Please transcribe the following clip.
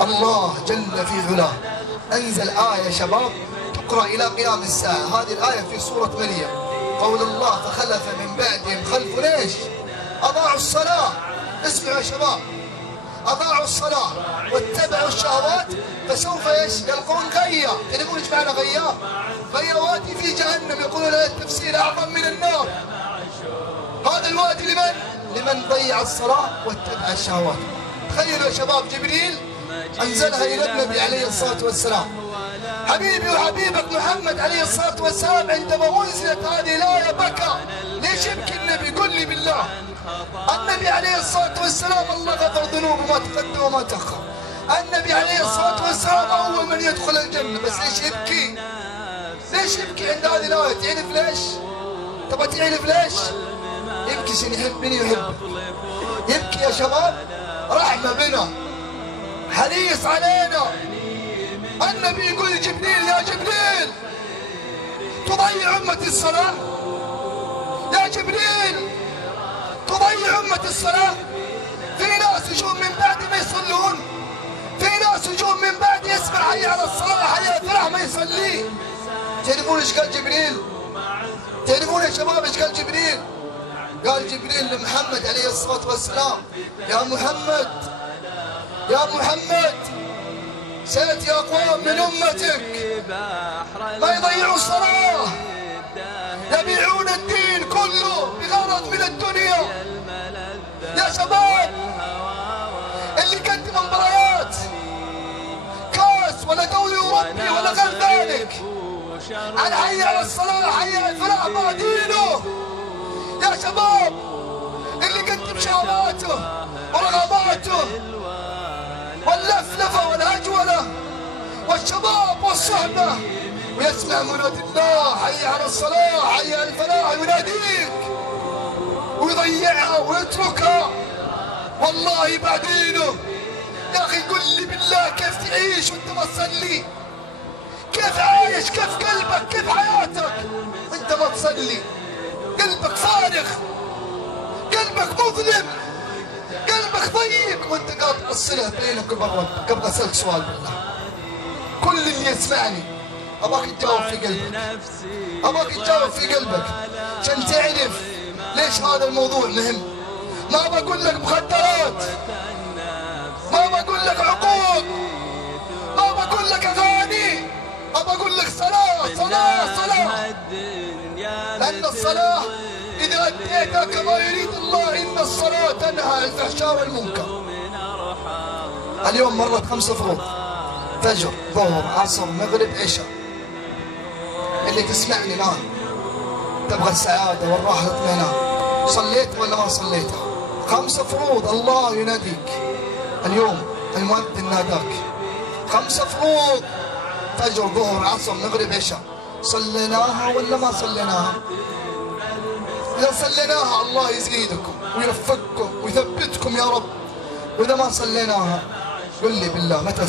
الله جل في علاه أنزل آية شباب تقرأ إلى قيام الساعة. هذه الآية في سورة مريم، قول الله فخلف من بعدهم خلف ليش؟ أضاعوا الصلاة. اسمعوا يا شباب، أضاعوا الصلاة واتبعوا الشهوات فسوف ايش؟ يلقون غيا. تعرفون ايش معنى غيا؟ غيا وادي في جهنم، يقولون له التفسير أعظم من النار. هذا الوادي لمن؟ لمن ضيع الصلاة واتبع الشهوات. تخيلوا يا شباب، جبريل أنزلها إلى النبي عليه الصلاة والسلام. حبيبي وحبيبك محمد عليه الصلاة والسلام عندما أنزلت هذه الآية بكى. ليش يبكي النبي؟ قل لي بالله. النبي عليه الصلاة والسلام الله غفر ذنوبه ما تقدم وما تأخر. النبي عليه الصلاة والسلام أول من يدخل الجنة، بس ليش يبكي؟ ليش يبكي عند هذه الآية؟ تعرف ليش؟ تبغى تعرف ليش؟ يبكي عشان يحبني ويحبك. يبكي يا شباب رحمة بنا، حريص علينا. النبي يقول لجبريل يا جبريل تضيع أمة الصلاة؟ يا جبريل تضيع أمة الصلاة؟ في ناس يجون من بعد ما يصلون، في ناس يجون من بعد يسمع حي على الصلاة حي على الفلاح ما يصلي. تعرفون ايش قال جبريل؟ تعرفون يا شباب ايش قال جبريل؟ قال جبريل لمحمد عليه الصلاة والسلام يا محمد، يا محمد سألت يا أقوام من أمتك ما يضيعوا الصلاة، يبيعون الدين كله بغرض من الدنيا. يا شباب اللي قدم مباريات كاس ولا دوري أوروبي ولا غير ذلك على حي على الصلاة حي على الفلاح مع دينه. يا شباب اللي قدم شهواته ورغباته واللفلفة والهجولة والشباب والصحبة ويسمع منادي الله حي على الصلاة حي على الفلاح يناديك ويضيعها ويتركها والله بعدينه. يا أخي قل لي بالله كيف تعيش وانت ما تصلي؟ كيف عايش؟ كيف قلبك؟ كيف حياتك وانت ما تصلي؟ قلبك فارغ، قلبك مظلم، قلبك ضيق وانت قاطع الصلة بينك وبين ربك. ابغى اسالك سؤال بالله، كل اللي يسمعني ابغاك تجاوب في قلبك، ابغاك تجاوب في قلبك عشان تعرف ليش هذا الموضوع مهم. ما بقول لك مخدرات، ما بقول لك عقوق، ما بقول لك اغاني، ابغى اقول لك صلاة صلاة صلاة. لأن الصلاة إذا أديتها كما يريد الله إن الصلاة تنهى عن الفحشاء والمنكر. اليوم مرت 5 فروض، فجر ظهر عصر مغرب عشاء. اللي تسمعني الآن تبغى السعادة والراحة والاطمئنان، صليت ولا ما صليتها؟ 5 فروض الله يناديك اليوم، المؤذن ناداك 5 فروض، فجر ظهر عصر مغرب عشاء. صليناها ولا ما صليناها؟ إذا صليناها الله يزيدكم ويوفقكم ويثبتكم يا رب، وإذا ما صليناها قل لي بالله متى